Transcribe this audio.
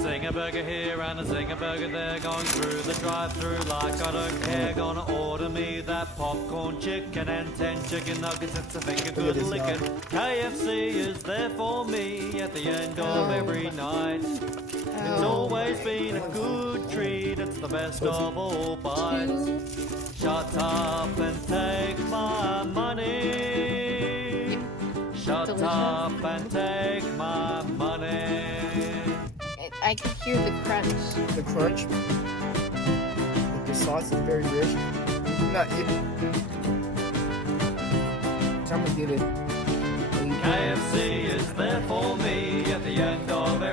Zinger burger here and a zinger burger there, going through the drive-through like I don't care. Gonna order me that popcorn chicken and 10 chicken nuggets. It's a finger good licking. KFC is there for me at the end of every night. It's always been a good treat. It's the best of all bites. Shut up and take my money. Shut up and take my money. I can hear the crunch. The crunch. The sauce is very rich. Not it. Someone did it. KFC is there for me at the end of